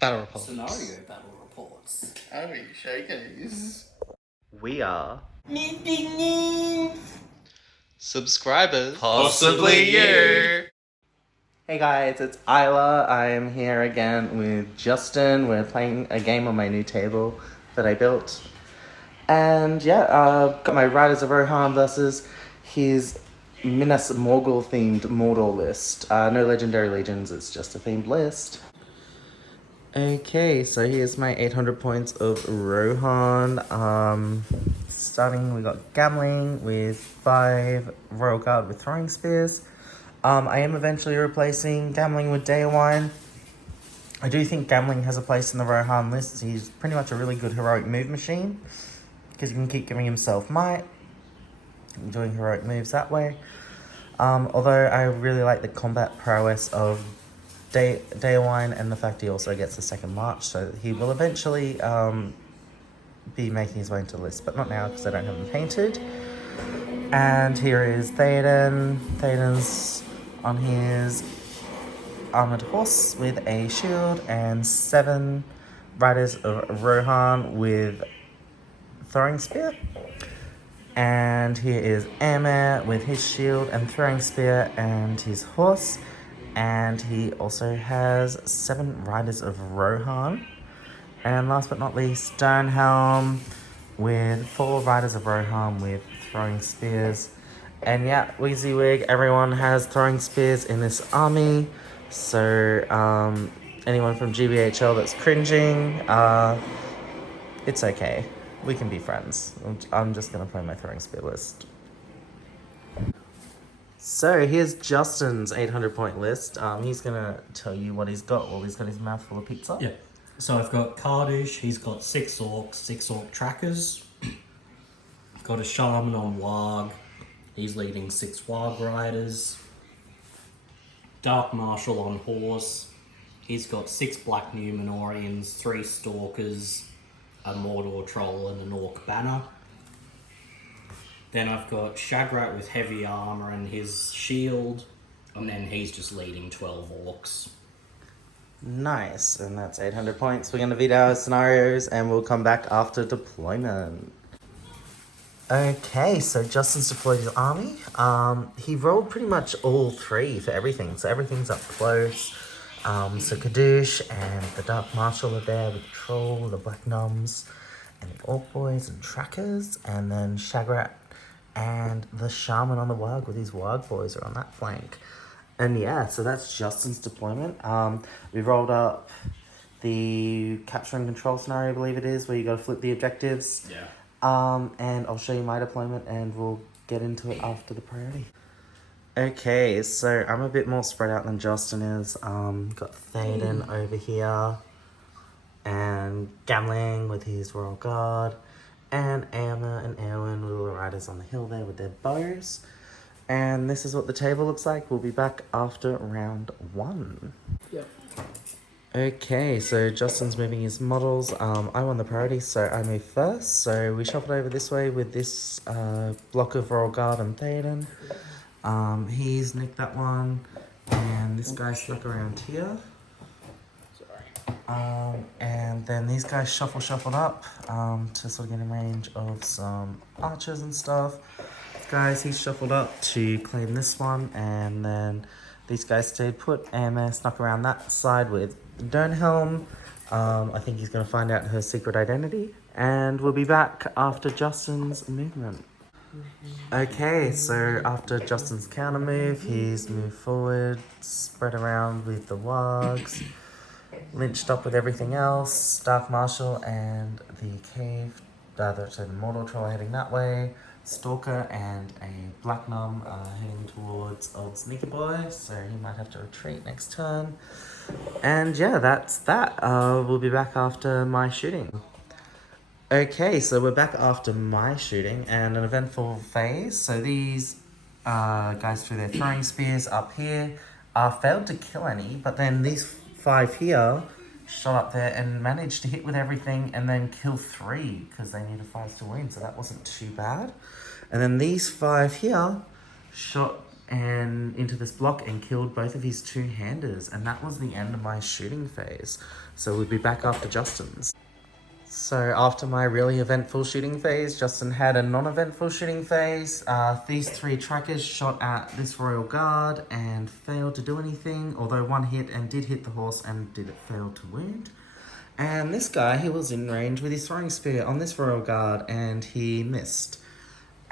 Battle reports. Scenario battle reports. Oh, showcase. We are MESBGNERDS. Subscribers. possibly you. Hey guys, it's Isla. I am here again with Justin. We're playing a game on my new table that I built. And yeah, got my Riders of Rohan versus his Minas Morgul themed Mordor list. No legendary legions, it's just a themed list. Okay, so here's my 800 points of Rohan. Starting, we got Gambling with 5, Royal Guard with Throwing Spears. I am eventually replacing Gambling with Daywine. I do think Gambling has a place in the Rohan list. He's pretty much a really good heroic move machine, because he can keep giving himself might, and doing heroic moves that way. Although I really like the combat prowess of Daywine and the fact he also gets a second march, so he will eventually be making his way into the list, but not now because I don't have him painted. And here is Theoden. Theoden's on his armored horse with a shield, and 7 Riders of Rohan with throwing spear. And here is Aemir with his shield and throwing spear and his horse. And he also has 7 Riders of Rohan. And last but not least, Stonehelm with 4 Riders of Rohan with throwing spears. And yeah, WYSIWYG, everyone has throwing spears in this army. So anyone from GBHL that's cringing, it's okay. We can be friends. I'm just going to play my throwing spear list. So here's Justin's 800 point list. He's going to tell you what he's got while he's got his mouth full of pizza. Yeah. So I've got Kardish, he's got 6 orcs, 6 orc trackers. Got a shaman on Warg, he's leading 6 Warg riders. Dark Marshal on horse, he's got 6 Black Numenorians, 3 stalkers, a Mordor troll and an orc banner. Then I've got Shagrat with heavy armor and his shield, and then he's just leading 12 orcs. Nice, and that's 800 points. We're going to beat our scenarios and we'll come back after deployment. Okay, so Justin's deployed his army. He rolled pretty much all 3 for everything, so everything's up close. So Kadoosh and the Dark Marshal are there with the Troll, the Black Nums, and the Orc Boys and Trackers, and then Shagrat and the Shaman on the Warg with his Warg Boys are on that flank. And yeah, so that's Justin's deployment. We rolled up the capture and control scenario, I believe it is, where you got to flip the objectives. Yeah. And I'll show you my deployment and we'll get into it after the priority. Okay, so I'm a bit more spread out than Justin is. Got Theoden over here, and Gambling with his Royal Guard, and Aemir and Eowyn with all the riders on the hill there with their bows. And this is what the table looks like. We'll be back after round 1. Yep. Okay, so Justin's moving his models. I won the priority, so I move first. So we shuffled over this way with this block of Royal Guard and Theoden. He's nicked that one, and this guy stuck around here. And then these guys shuffled up to sort of get in range of some archers and stuff. Guys, he shuffled up to claim this one, and then these guys stayed put. Aemir snuck around that side with Stonehelm. I think he's going to find out her secret identity, and we'll be back after Justin's movement. Okay, so after Justin's counter move, he's moved forward, spread around with the wargs, lynched up with everything else. Dark Marshal and the cave, so the Mordor troll are heading that way. Stalker and a Black Num are heading towards Old Sneaker Boy, so he might have to retreat next turn. And yeah, that's that. We'll be back after my shooting. Okay, so we're back after my shooting and an eventful phase. So these guys threw their throwing spears up here, failed to kill any, but then these 5 here shot up there and managed to hit with everything and then kill 3 because they needed 5s to win, so that wasn't too bad. And then these 5 here shot and into this block and killed both of his two-handers, and that was the end of my shooting phase. So we'll be back after Justin's. So after my really eventful shooting phase, Justin had a non-eventful shooting phase. These three trackers shot at this Royal Guard and failed to do anything, although one hit and did hit the horse and did fail to wound. And this guy, he was in range with his throwing spear on this Royal Guard and he missed.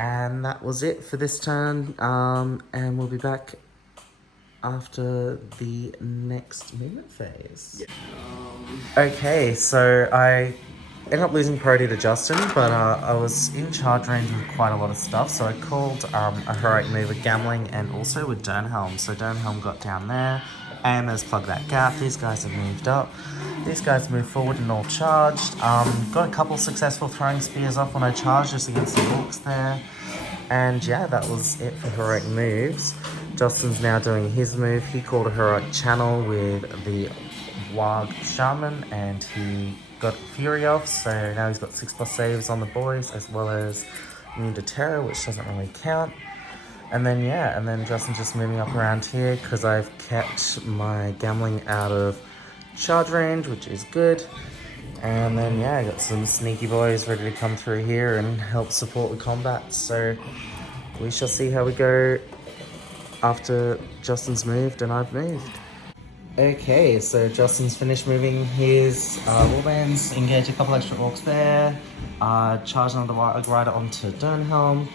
And that was it for this turn, and we'll be back after the next movement phase. Okay, so I ended up losing priority to Justin, but I was in charge range with quite a lot of stuff, so I called a heroic move with Gambling and also with Dernhelm. So Dernhelm got down there, AMers plugged that gap, these guys have moved up. These guys moved forward and all charged. Got a couple successful throwing spears off when I charged just against the orcs there. And yeah, that was it for heroic moves. Justin's now doing his move. He called a heroic channel with the Warg Shaman and he got Fury off, so now he's got 6+ saves on the boys as well as immune to terror, which doesn't really count. And then yeah, and then Justin's just moving up around here because I've kept my Gambling out of charge range, which is good. And then yeah, I got some sneaky boys ready to come through here and help support the combat. So we shall see how we go after Justin's moved and I've moved. Okay, so Justin's finished moving his warbands, engaged a couple extra orcs there, charged another rider onto Dernhelm,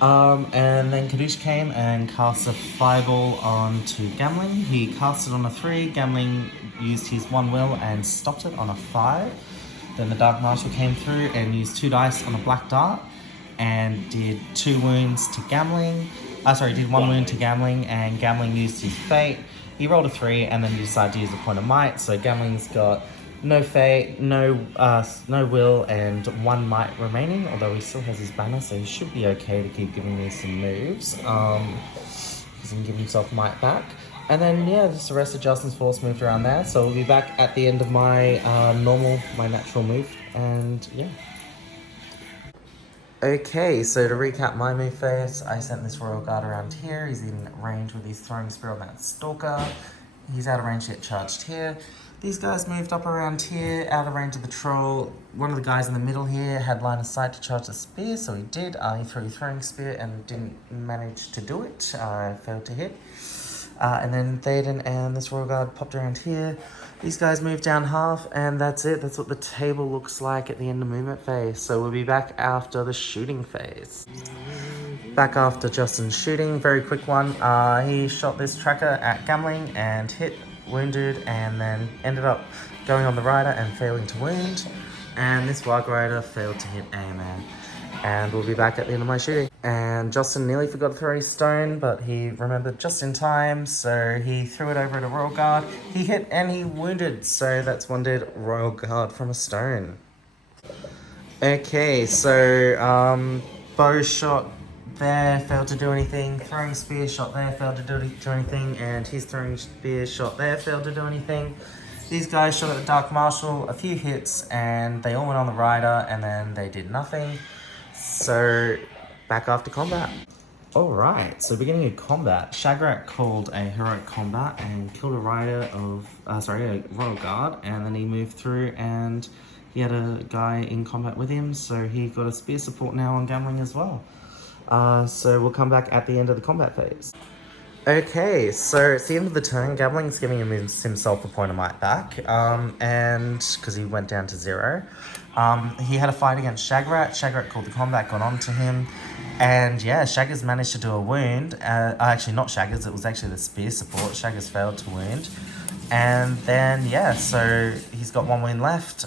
and then Kadoosh came and cast a fireball onto Gambling. He cast it on a 3, Gambling used his 1 will and stopped it on a 5. Then the Dark Marshal came through and used 2 dice on a black dart and did 2 wounds to Gambling. Did 1 wound to Gambling, and Gambling used his fate. He rolled a 3 and then he decided to use a point of might, so Gambling's got no fate, no will, and 1 might remaining, although he still has his banner, so he should be okay to keep giving me some moves. He can give himself might back. And then yeah, just the rest of Justin's force moved around there, so we'll be back at the end of my my natural move, and yeah. Okay, so to recap my move phase, I sent this Royal Guard around here. He's in range with his throwing spear on that Stalker. He's out of range to get charged here. These guys moved up around here, out of range of the Troll. One of the guys in the middle here had line of sight to charge the spear, so he did. He threw his throwing spear and didn't manage to do it. Failed to hit. And then Théoden and this Royal Guard popped around here. These guys moved down half, and that's it. That's what the table looks like at the end of movement phase. So we'll be back after the shooting phase. Back after Justin's shooting, very quick one. He shot this tracker at Gambling and hit, wounded, and then ended up going on the rider and failing to wound. And this Warg rider failed to hit A-man. And we'll be back at the end of my shooting. And Justin nearly forgot to throw his stone, but he remembered just in time, so he threw it over at a Royal Guard. He hit and he wounded, so that's 1 dead Royal Guard from a stone. Okay, so bow shot there, failed to do anything. Throwing spear shot there, failed to do anything. And his throwing spear shot there, failed to do anything. These guys shot at the Dark Marshal, a few hits, and they all went on the rider, and then they did nothing. So, back after combat. Alright, so beginning of combat, Shagrat called a heroic combat and killed a rider of, a Royal Guard, and then he moved through and he had a guy in combat with him, so he got a spear support now on Gambling as well. So we'll come back at the end of the combat phase. Okay, so it's the end of the turn. Gambling's giving himself a point of might back, and because he went down to 0. He had a fight against Shagrat. Shagrat called the combat, got on to him, and yeah, Shaggers managed to do a wound. Actually, not Shaggers, it was actually the spear support. Shaggers failed to wound, and then yeah, so he's got 1 wound left.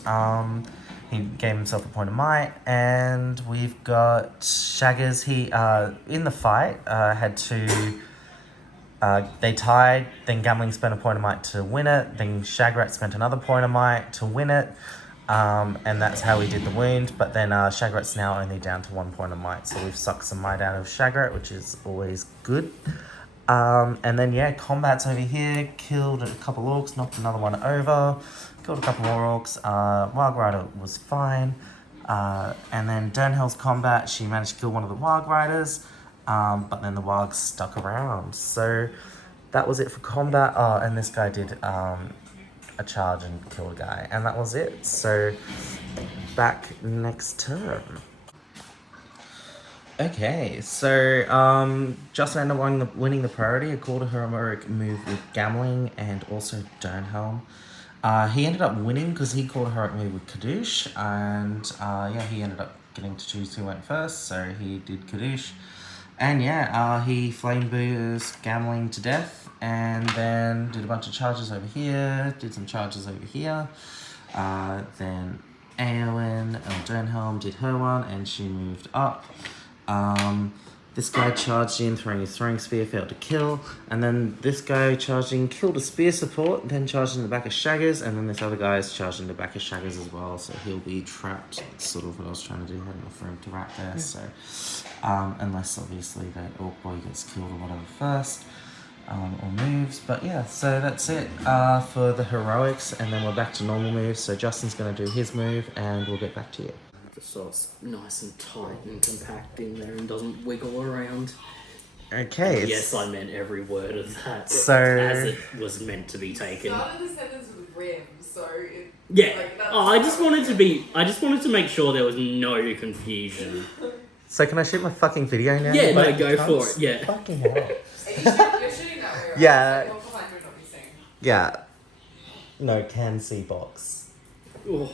He gave himself a point of might, and we've got Shaggers. He in the fight had to. They tied, then Gambling spent a point of might to win it, then Shagrat spent another point of might to win it, and that's how we did the wound, but then Shagrat's now only down to 1 point of might, so we've sucked some might out of Shagrat, which is always good. And then yeah, combat's over here, killed a couple orcs, knocked another one over, killed a couple more orcs, Warg Rider was fine, and then Dernhelm's combat, she managed to kill one of the Warg Riders. but then the wargs stuck around. So that was it for combat. Oh, and this guy did a charge and killed a guy, and that was it. So back next turn. Okay, so Justin ended up winning the priority. He called a heroic move with Gambling and also Dernhelm. He ended up winning because he called a heroic move with Kadoosh, and yeah, he ended up getting to choose who went first, so he did Kadoosh. And yeah, he flame boost Gambling to death, and then did a bunch of charges over here, did some charges over here. Then Eowyn Dernhelm did her one, and she moved up. This guy charged in, throwing his throwing spear, failed to kill, and then this guy charged in, killed a spear support, then charged in the back of Shaggers, and then this other guy is charged in the back of Shaggers as well, so he'll be trapped. That's sort of what I was trying to do, had enough room to wrap there, so unless obviously the orc boy gets killed or whatever first, or moves, but yeah, so that's it for the heroics, and then we're back to normal moves, so Justin's going to do his move, and we'll get back to you. Just so it's nice and tight and compact in there and doesn't wiggle around. Okay. Yes, I meant every word of that. So as it was meant to be taken. Started the sentence with rim, so it, yeah. like, that's I just wanted to make sure there was no confusion. So can I shoot my fucking video now? Yeah, no, Like, go cunts? for it. Yeah. Fucking hell. And you're shooting that way, right? Yeah. So you're behind you and not missing. Yeah. No, can see box. Oh.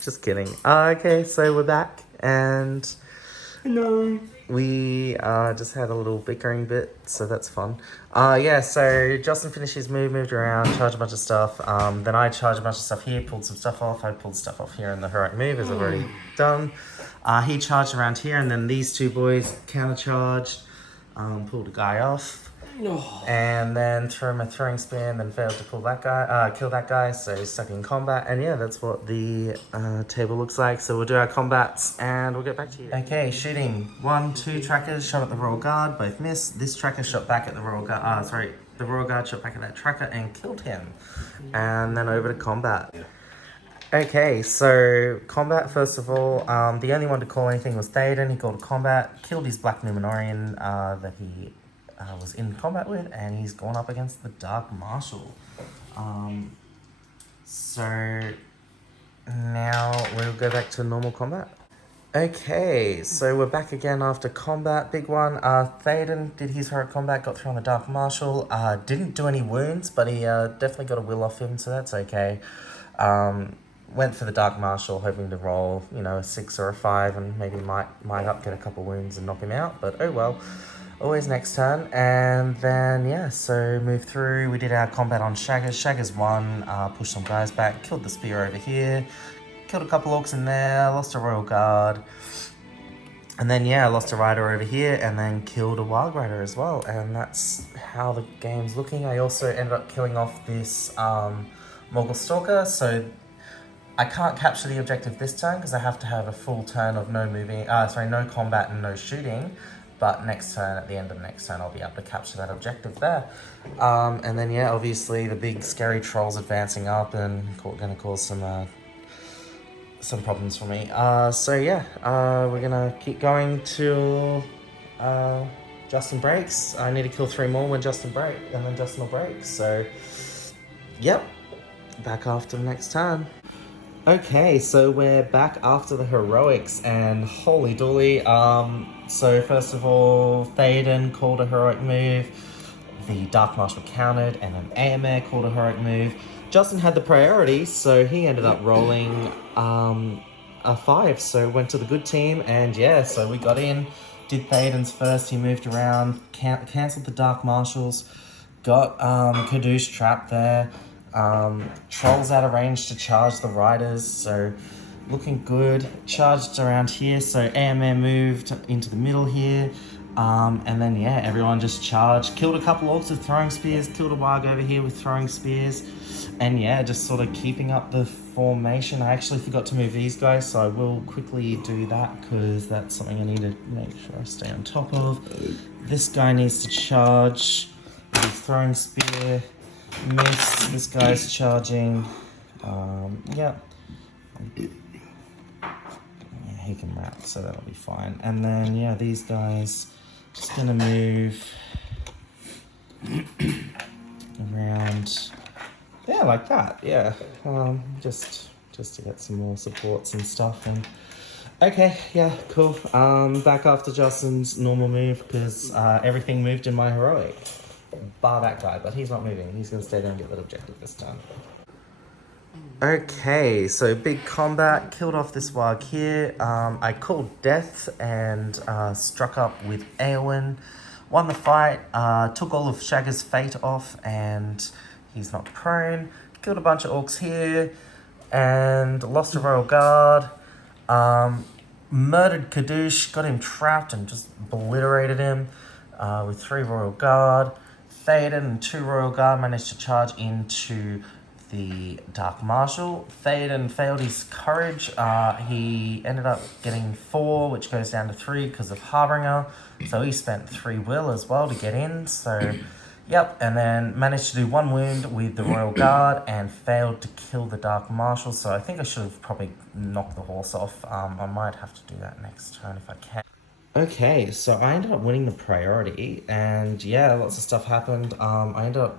Just kidding. Okay, so we're back, and No. we just had a little bickering bit, so that's fun. Yeah, so Justin finished his move, moved around, charged a bunch of stuff. Then I charged a bunch of stuff here, pulled some stuff off. I pulled stuff off here in the heroic move, as I've already done. He charged around here, and then these two boys counter-charged, pulled a guy off. Oh. And then threw him a throwing spear, and then failed to pull that guy, kill that guy, so he's stuck in combat. And yeah, that's what the table looks like. So we'll do our combats, and we'll get back to you. Okay, shooting. 1, 2 trackers shot at the Royal Guard, both missed. This tracker shot back at the Royal Guard, the Royal Guard shot back at that tracker and killed him. And then over to combat. Okay, so combat, first of all, the only one to call anything was Theoden. He called a combat, killed his Black Numenorian that he was in combat with, and he's gone up against the Dark Marshal. So now we'll go back to normal combat. Okay, so we're back again after combat. Big one. Theoden did his heroic combat, got through on the Dark Marshal. Didn't do any wounds, but he definitely got a will off him, so that's okay. Went for the Dark Marshal, hoping to roll, a 6 or a 5, and maybe might up, get a couple wounds and knock him out, but oh well. Always next turn. And then, yeah, so move through. We did our combat on Shaggers. Shaggers won, pushed some guys back, killed the spear over here, killed a couple orcs in there, lost a Royal Guard. And then, yeah, lost a rider over here, and then killed a wild rider as well. And that's how the game's looking. I also ended up killing off this Mogul Stalker, so I can't capture the objective this turn because I have to have a full turn of no combat and no shooting. But next turn, at the end of next turn, I'll be able to capture that objective there. And then, yeah, obviously the big scary troll's advancing up and going to cause some problems for me. So yeah, we're going to keep going till Justin breaks. I need to kill 3 more when Justin breaks, and then Justin will break. So, yep, back after the next turn. Okay, so we're back after the heroics, and holy dooly. So first of all, Theoden called a heroic move, the Dark Marshal countered, and then AMR called a heroic move. Justin had the priority, so he ended up rolling a 5, so went to the good team, and yeah, so we got in, did Theoden's first, he moved around, cancelled the Dark Marshals, got Kadoosh trapped there. Trolls out of range to charge the riders, so looking good. Charged around here, so AMR moved into the middle here, and then yeah, everyone just charged, killed a couple orcs with throwing spears, killed a warg over here with throwing spears, and yeah, just sort of keeping up the formation. I actually forgot to move these guys, so I will quickly do that because that's something I need to make sure I stay on top of. This guy needs to charge with his throwing spear. Miss. This guy's charging. Yeah. he can wrap, so that'll be fine. And then, yeah, these guys, just gonna move around, yeah, like that, yeah. Just to get some more supports and stuff. And okay, yeah, cool. Back after Justin's normal move, because everything moved in my heroic. Bar that guy, but he's not moving. He's gonna stay there and get that objective this time. Okay, so big combat, killed off this warg here. I called death and struck up with Eowyn. Won the fight, took all of Shagger's fate off, and he's not prone. Killed a bunch of orcs here, and lost a royal guard. Murdered Kadoosh, got him trapped and just obliterated him with 3 royal guard. Theoden and 2 royal guard managed to charge into the Dark Marshal. Theoden failed his courage. He ended up getting 4, which goes down to 3 because of Harbinger. So he spent 3 will as well to get in. So, yep, and then managed to do 1 wound with the Royal Guard and failed to kill the Dark Marshal. So I think I should have probably knocked the horse off. I might have to do that next turn if I can. Okay, so I ended up winning the priority, and yeah, lots of stuff happened. I ended up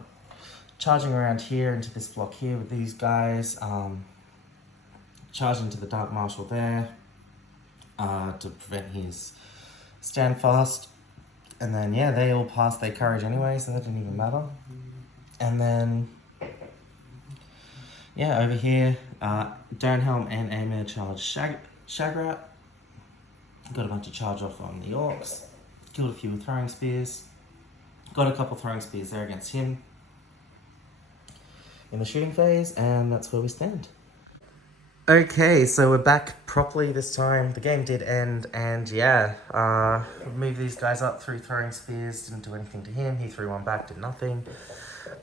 charging around here into this block here with these guys, charging to the Dark Marshal there to prevent his stand fast, and then yeah, they all passed their courage anyway, so that didn't even matter. And then yeah, over here, Dernhelm and Aemir charged Shagrat. Got a bunch of charge off on the orcs, killed a few with throwing spears, got a couple throwing spears there against him in the shooting phase, and that's where we stand. Okay, so we're back properly this time. The game did end, and yeah, moved these guys up, threw throwing spears, didn't do anything to him. He threw one back, did nothing.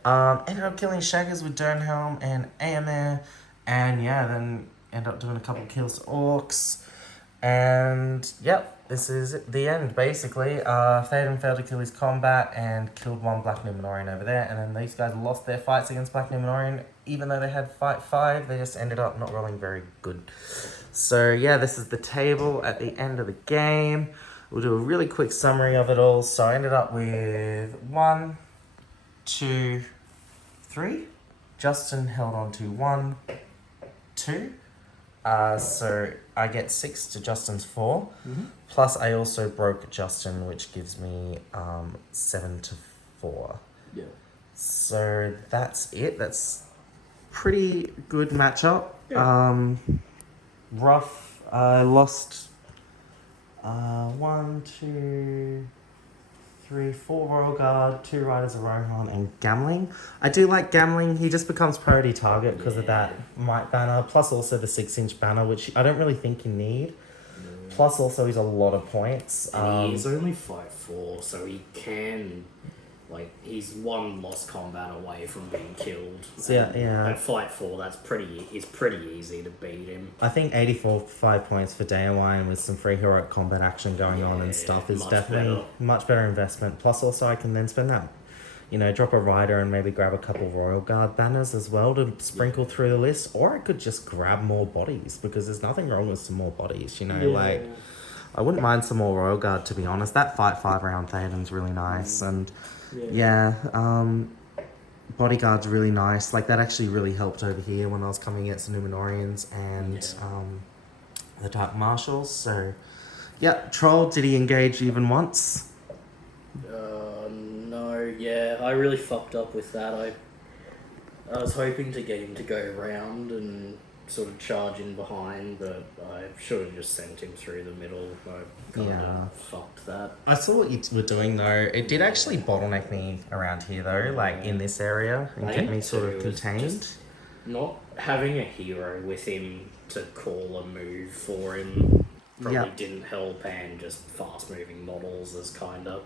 Ended up killing Shaggers with Dernhelm and Aemir, and yeah, then ended up doing a couple kills to orcs. And yep, this is the end basically. Theoden failed to kill his combat and killed 1 Black Numenorian over there, and then these guys lost their fights against Black Numenorian. Even though they had fight 5, they just ended up not rolling very good. So yeah, this is the table at the end of the game. We'll do a really quick summary of it all. So I ended up with 1, 2, 3. Justin held on to 1, 2. So I get 6 to Justin's 4. Plus I also broke Justin, which gives me 7 to 4. Yeah. So that's it. That's pretty good matchup. Yeah. Rough. I lost 1, 2, 3, 4 Royal Guard, 2 Riders of Rohan, and Gamling. I do like Gamling. He just becomes priority target because of that Might banner, plus also the 6-inch banner, which I don't really think you need. Plus also he's a lot of points. And he's only 5'4", so he can, like, he's 1 lost combat away from being killed. So yeah. At 5'4", it's pretty easy to beat him. I think 84 5 points for Daewine with some free heroic combat action going on and stuff is definitely much better investment. Plus also I can then spend that, drop a rider and maybe grab a couple Royal Guard banners as well to sprinkle through the list. Or I could just grab more bodies, because there's nothing wrong with some more bodies, like I wouldn't mind some more Royal Guard, to be honest. That fight 5 round Theoden's really nice, and Bodyguard's really nice. Like, that actually really helped over here when I was coming against the Numenorians and the Dark Marshals. So, yeah, Troll, did he engage even once? No, I really fucked up with that. I was hoping to get him to go around and sort of charge in behind, but I should have just sent him through the middle. I kind of fucked that. I saw what you were doing though. It did actually bottleneck me around here though, like in this area, and get me sort of contained. Not having a hero with him to call a move for him probably didn't help, and just fast moving models is kind of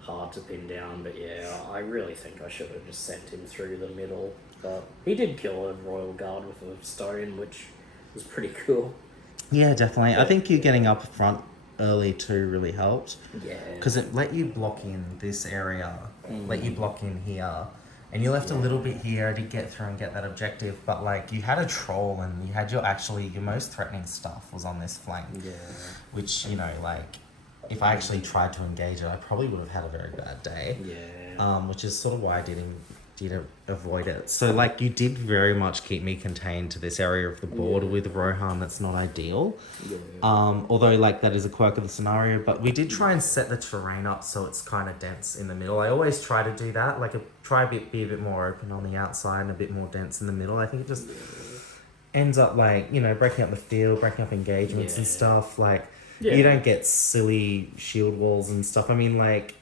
hard to pin down. But yeah, I really think I should have just sent him through the middle. But he did kill a Royal Guard with a stone, which was pretty cool. Yeah, definitely. I think you getting up front early too really helped. Yeah. Because it let you block in this area, let you block in here, and you left a little bit here to get through and get that objective, but like you had a troll and you had your most threatening stuff was on this flank. Yeah. Which, you know, like if I actually tried to engage it, I probably would have had a very bad day. Yeah. Which is sort of why I did avoid it. So like you did very much keep me contained to this area of the board with Rohan. That's not ideal. Yeah. Although like that is a quirk of the scenario, but we did try and set the terrain up so it's kind of dense in the middle. I always try to do that, like be a bit more open on the outside and a bit more dense in the middle. I think it just ends up like, you know, breaking up the field, breaking up engagements and stuff. Like you don't get silly shield walls and stuff. I mean, like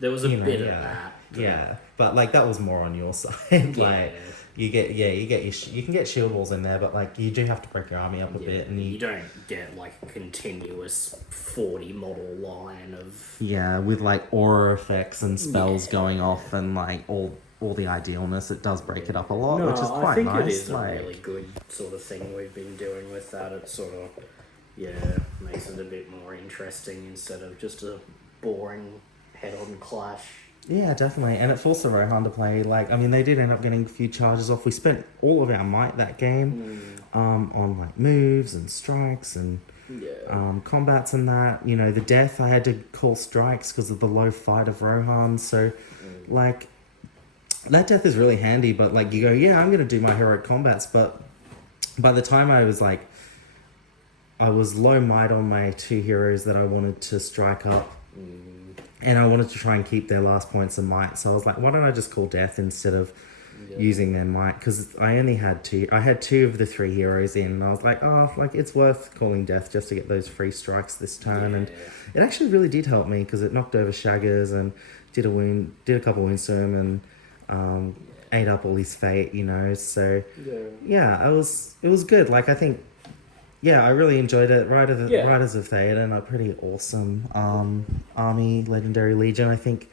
there was a bit of that. Yeah, but like that was more on your side. Like you can get shield walls in there, but like you do have to break your army up a bit, and you don't get like a continuous 40 model line of with like aura effects and spells going off and like all the idealness. It does break it up a lot, which is quite I think nice. it is like, a really good sort of thing we've been doing with that. It sort of makes it a bit more interesting instead of just a boring head-on clash. Yeah, definitely. And it forced the Rohan to play. Like, I mean, they did end up getting a few charges off. We spent all of our might that game on like moves and strikes and combats and that. You know, the death, I had to call strikes because of the low fight of Rohan. So, like, that death is really handy. But, like, you go, yeah, I'm going to do my heroic combats. But by the time I was, like, I was low might on my two heroes that I wanted to strike up. And I wanted to try and keep their last points of might. So I was like, why don't I just call death instead of using their might? Because I only had two. I had two of the three heroes in. And I was like, oh, like it's worth calling death just to get those free strikes this turn. And it actually really did help me because it knocked over Shaggers and did a couple wounds to him and ate up all his fate, you know. So yeah, it was good. Like I think I really enjoyed it. Riders of Theoden are pretty awesome. Army, Legendary Legion, I think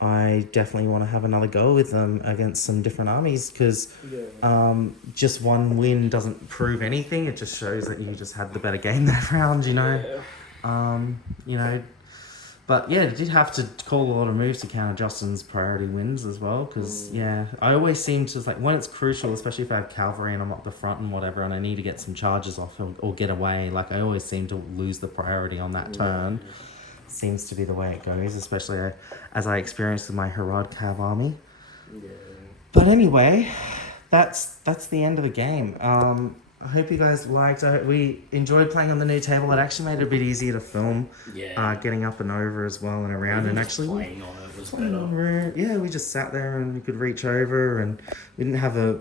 I definitely want to have another go with them against some different armies because just one win doesn't prove anything. It just shows that you just had the better game that round, you know. You know, but yeah, it did have to call a lot of moves to counter Justin's priority wins as well because I always seem to like when it's crucial, especially if I have cavalry and I'm up the front and whatever and I need to get some charges off or get away, like I always seem to lose the priority on that turn. Seems to be the way it goes, especially as I experienced with my Herod Cav army. But anyway, that's the end of the game. I hope you guys liked it. We enjoyed playing on the new table. It actually made it a bit easier to film. Getting up and over as well and around. And actually playing on it was better. Yeah, we just sat there and we could reach over and we didn't have a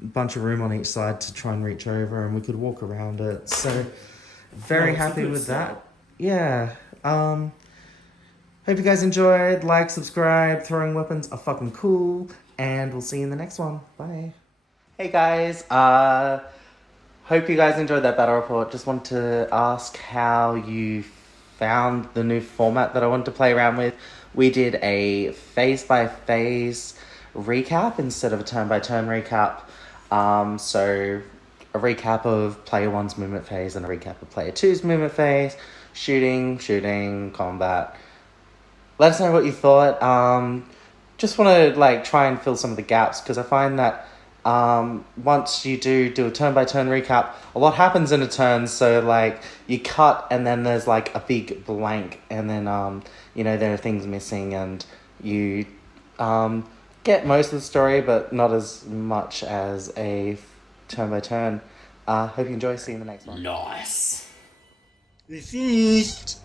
bunch of room on each side to try and reach over and we could walk around it. So very happy with that. Yeah. Hope you guys enjoyed. Like, subscribe. Throwing weapons are fucking cool. And we'll see you in the next one. Bye. Hey guys. Hope you guys enjoyed that battle report. Just wanted to ask how you found the new format that I wanted to play around with. We did a phase-by-phase recap instead of a turn-by-turn recap. So a recap of player 1's movement phase and a recap of player 2's movement phase. Shooting, combat. Let us know what you thought. Just want to like try and fill some of the gaps because I find that once you do a turn-by-turn recap, a lot happens in a turn, so like you cut and then there's like a big blank and then you know there are things missing and you get most of the story but not as much as a turn-by-turn. Hope you enjoy. See you in the next one. Nice. We finished.